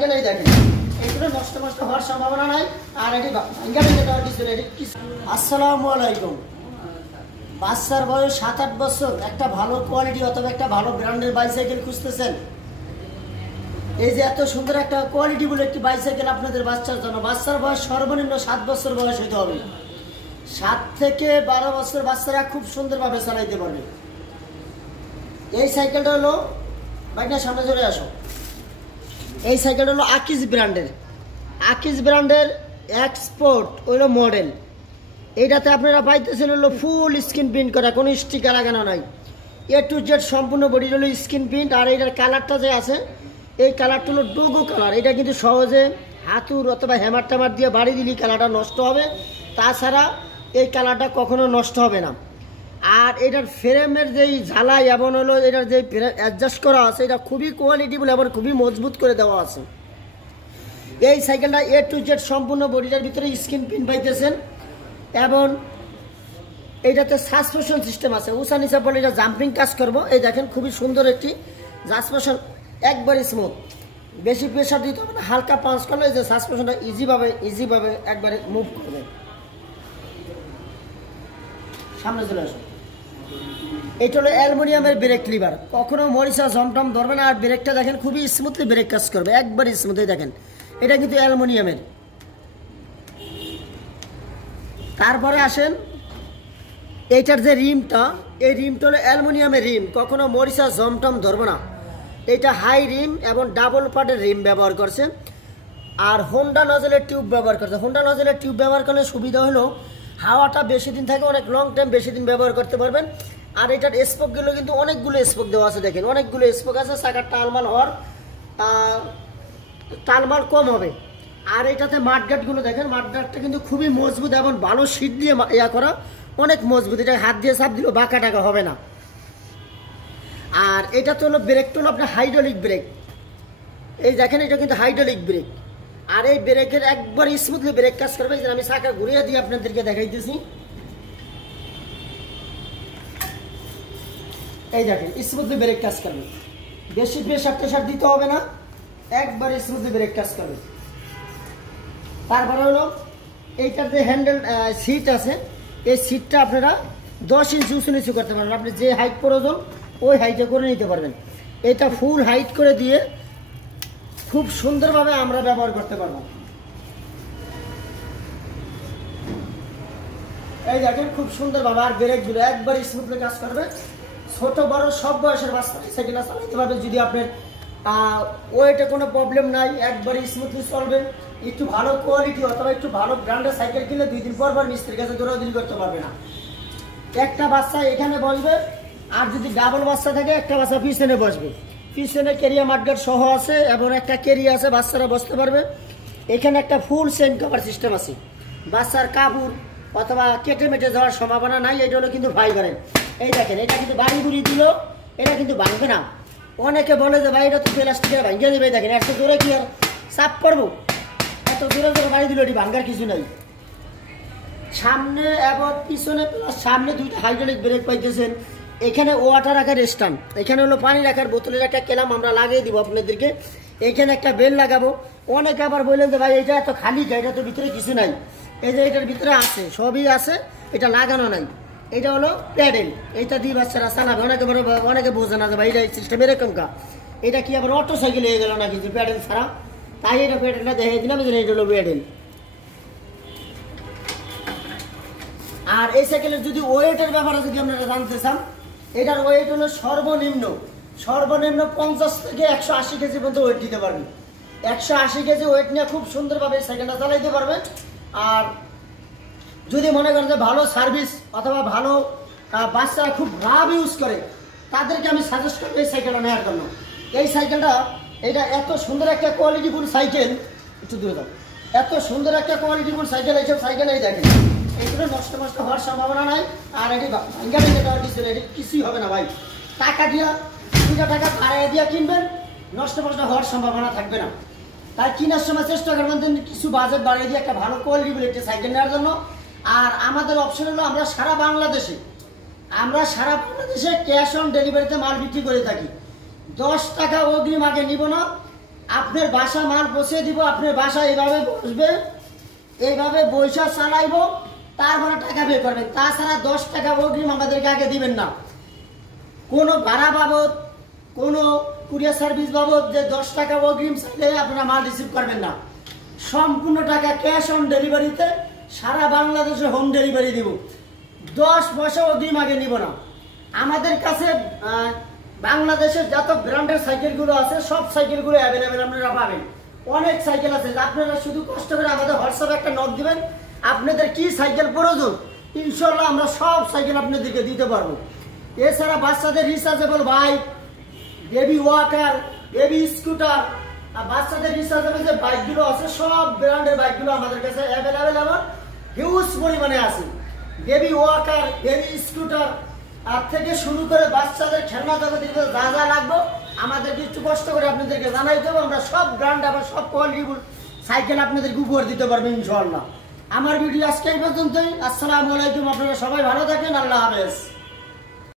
Cycle এই দেখেন, এগুলো নষ্ট নষ্ট হওয়ার সম্ভাবনা নাই। আর এটি আসসালামু আলাইকুম। বাচ্চার বয়স 7-8 বছর, একটা ভালো কোয়ালিটি অথবা একটা ভালো ব্র্যান্ডের বাইসাইকেল খুঁজতেছেন। এই যে এত সুন্দর একটা কোয়ালিটি বলে একটি বাইসাইকেল আপনাদের বাচ্চার জন্য। বাচ্চার বয়স সর্বনিম্ন 7 বছর বয়স হইতে হবে। 7 থেকে 12 বছর বাচ্চারা খুব সুন্দরভাবে চালাইতে পারবে। এই সাইকেলটা হলো, বাইকটা সামনে চলে আসো। এই সাইকেলটা হলো আকিজ ব্র্যান্ডের এক্সপোর্ট হলো মডেল। এইটাতে আপনারা পাইতেছেন হলো ফুল স্ক্রিন প্রিন্ট করা, কোনো স্টিকার লাগানো নাই। A to Z সম্পূর্ণ বডি হলো স্ক্রিন প্রিন্ট। আর এইটার কালারটা যে আছে, এই কালারটা হলো ডোগো কালার। এটা কিন্তু সহজে হাতুর অথবা হ্যামার ট্যামার দিয়ে বাড়ি দিলেই কালারটা নষ্ট হবে, তাছাড়া এই কালারটা কখনো নষ্ট হবে না। আর এটার ফ্রেমের যেই ঝালাই এবং হলো এটার যে অ্যাডজাস্ট করা আছে, এটা খুবই কোয়ালিটিফুল এবং খুবই মজবুত করে দেওয়া আছে। এই সাইকেলটা A to Z সম্পূর্ণ বডিটার ভিতরে স্ক্রিন প্রিন্ট পাইতেছেন। এবং এইটাতে সাসপেনশন সিস্টেম আছে, উঁচা নিচা বলে এটা জাম্পিং কাজ করবো। এই দেখেন খুবই সুন্দর একটি সাসপেনশন, একবারে স্মুথ, বেশি প্রেশার দিতে হবে না। হালকা পাঞ্চ করলে যে সাসপেনশনটা ইজিভাবে একবারে মুভ করবে। সামনে চলে আসো। এটা হলো অ্যালুমিনিয়ামের ব্রেক লিভার, কখনো মরিচা জমটম ধরবে না। আর ব্রেকটা দেখেন খুবই স্মুথলি ব্রেক কাজ করবে, একবারে স্মুথই দেখেন। এটা কিন্তু অ্যালুমিনিয়ামের। তারপরে আসেন, এইটার যে রিমটা, এই রিমটা হলো অ্যালুমিনিয়ামের রিম, কখনো মরিচা জমটম ধরবে না। এটা হাই রিম এবং ডাবল পার্টের রিম ব্যবহার করছে। আর হোন্ডা নজেলের টিউব ব্যবহার করছে। হোন্ডা নজেলের টিউব ব্যবহার করলে সুবিধা হলো হাওয়াটা বেশি দিন থাকে, অনেক লং টাইম বেশি দিন ব্যবহার করতে পারবেন। আর এটার স্পোকগুলো কিন্তু অনেকগুলো স্পোক দেওয়া আছে, দেখেন অনেকগুলো স্পোক আছে। চাকার টালমাল কম হবে। আর এটাতে মাঠগাটগুলো দেখেন, মাঠগাটটা কিন্তু খুবই মজবুত এবং ভালো শীট দিয়ে করা, অনেক মজবুত। এটা হাত দিয়ে চাপ দিলেও বাঁকা টাকা হবে না। আর এটা তো হলো ব্রেকটা হলো আপনার হাইড্রোলিক ব্রেক। এই দেখেন এটা কিন্তু হাইড্রোলিক ব্রেক। আর এই ব্রেকের একবার স্মুথলি ব্রেক কাজ করবে। আমি চাকা ঘুরিয়ে দিয়ে আপনাদেরকে দেখাইতেছি। এই দেখেন স্মুথলি ব্রেক কাজ করবে, বেশি প্রেশার টেশার দিতে হবে না, একবার স্মুথলি ব্রেক কাজ করবে। তারপরে হলো এইটার যে হ্যান্ডেল সিট আছে, এই সিটটা আপনারা 10 ইঞ্চি উঁচু নিচু করতে পারবেন। আপনি যে হাইট প্রয়োজন ওই হাইটে করে নিতে পারবেন। এটা ফুল হাইট করে দিয়ে খুব সুন্দরভাবে আমরা ব্যবহার করতে পারবো। এই দেখেন খুব সুন্দরভাবে। আর ব্রেকগুলো একবার স্মুথলি কাজ করবে। ছোট বড় সব বয়সের বাচ্চা সাইকেলটা চালাতে পারবে। যদি আপনার ওয়েটে কোনো প্রবলেম নাই, একবার স্মুথলি চলবে। একটু ভালো কোয়ালিটি অথবা একটু ভালো ব্র্যান্ডের সাইকেল কিনলে 2 দিন পর মিস্ত্রির কাছে দৌড়াদৌড়ি করতে পারবে না। একটা বাচ্চা এখানে বসবে, আর যদি ডাবল বাচ্চা থাকে একটা বাচ্চা পিছনে বসবে। পিছনে ক্যারিয়ার মাঠগাট সহ আছে এবং একটা ক্যারিয়ার আছে, বাচ্চারা বসতে পারবে। এখানে একটা ফুল সেন্ট কভার সিস্টেম আছে, বাচ্চার কাপড় অথবা কেটে মেটে যাওয়ার সম্ভাবনা নাই। এটা হলো কিন্তু ফাইবারের। এই দেখেন এটা কিন্তু বাড়ি বুড়ি দিল, এটা কিন্তু ভাঙবে না। অনেকে বলে যে ভাই এটা তো প্লাস্টিকের ভাঙিয়ে দেবে। দেখেন এত জোরে কি আর চাপ করবো, এত জোরে বাড়ি দিল, এটি ভাঙার কিছু নাই। সামনে এবং পিছনে সামনে 2টা হাইড্রোলিক ব্রেক পাইতেছেন। এখানে ওয়াটার রাখার স্ট্যান্ড, এখানে হলো পানি রাখার বোতলের একটা কেলাম আমরা লাগিয়ে দিব আপনাদেরকে। এখানে একটা বেল লাগাবো। অনেকে আবার বললেন যে ভাই এটা এত খালি, এটা তো ভিতরে কিছু নাই। এই যে এটার ভিতরে আছে, সবই আছে, এটা লাগানো নাই। এটা হলো প্যাডেল, এইটা দিয়ে বাচ্চারা চালাবে। অনেকে বোঝে না যে ভাই এটা সিস্টেম এরকম কা, এটা কি আবার অটো সাইকেল হয়ে গেল নাকি যে প্যাডেল ছাড়া। তাই এটা প্যাডেলটা দেখিয়ে দিলাম, এটা হলো প্যাডেল। আর এই সাইকেলের যদি ওয়েটের ব্যাপারে যদি আপনারা জানতে চান, এটার ওয়েট হলো সর্বনিম্ন 50 থেকে 180 কেজি পর্যন্ত ওয়েট দিতে পারবেন। 180 কেজি ওয়েট নিয়ে খুব সুন্দরভাবে সাইকেলটা চালাইতে পারবেন। আর যদি মনে করেন যে ভালো সার্ভিস অথবা ভালো বাচ্চারা খুব রাফ ইউজ করে, তাদেরকে আমি সাজেস্ট করবো এই সাইকেলটা নেওয়ার জন্য। এই সাইকেলটা এটা এত সুন্দর একটা কোয়ালিটিফুল সাইকেল, একটু দূরে দাও, এত সুন্দর একটা কোয়ালিটিফুল সাইকেল। এইসব সাইকেল এই দেখেন, এইগুলো নষ্ট হওয়ার সম্ভাবনা নাই। আর এটি এটি কিছুই হবে না ভাই। টাকা দিয়া 2 টাকা ভাড়া দিয়া কিনবেন, নষ্ট হওয়ার সম্ভাবনা থাকবে না। তাই কেনার সময় চেষ্টা করবেন কিছু বাজেট বাড়িয়ে দিয়ে একটা ভালো কোয়ালিটিফুল একটা সাইকেল নেওয়ার জন্য। আর আমাদের অপশন হলো আমরা সারা বাংলাদেশে ক্যাশ অন ডেলিভারিতে মাল বিক্রি করে থাকি। 10 টাকা অগ্রিম আগে নিব না, আপনার বাসা মাল পৌঁছে দিব, আপনার বাসা এইভাবে বসবে, এইভাবে বৈশা চালাইবো, তারপরে টাকা পে করবেন। তাছাড়া 10 টাকা অগ্রিম আমাদেরকে আগে দিবেন না। কোনো ভাড়া বাবদ, কোনো কুরিয়ার সার্ভিস বাবদ যে 10 টাকা অগ্রিম চাইলে আপনারা মাল রিসিভ করবেন না। সম্পূর্ণ টাকা ক্যাশ অন ডেলিভারিতে সারা বাংলাদেশে হোম ডেলিভারি দিব। 10 পয়সা অগ্রিম আগে নিব না। আমাদের কাছে বাংলাদেশের যত ব্র্যান্ডের সাইকেলগুলো আছে সব সাইকেলগুলো অ্যাভেলেবেল আপনারা পাবেন। অনেক সাইকেল আছে, আপনারা শুধু কষ্ট করে আমাদের হোয়াটসঅ্যাপে একটা নোট দিবেন, আপনাদের কি সাইকেল প্রয়োজন, ইনশাল্লাহ আমরা সব সাইকেল আপনাদেরকে দিতে পারবো। এছাড়া বাচ্চাদের rechargeable bike, baby walker, baby scooter, আর বাচ্চাদের রিচার্জেবল যে বাইকগুলো আছে সব ব্র্যান্ডের বাইকগুলো আমাদের কাছে অ্যাভেলেবেল এবং হিউজ পরিমাণে আছে। বেবি ওয়াকার, বেবি স্কুটার আর থেকে শুরু করে বাচ্চাদের খেলনা জগতের যা যা লাগবে আমাদেরকে একটু কষ্ট করে আপনাদেরকে জানাই দেবো। আমরা সব ব্র্যান্ড আবার সব কোয়ালিটির সাইকেল আপনাদেরকে উপহার দিতে পারবো ইনশাআল্লাহ। আমার ভিডিও আজকে এই পর্যন্তই। আসসালামু আলাইকুম, আপনারা সবাই ভালো থাকেন, আল্লাহ হাফেজ।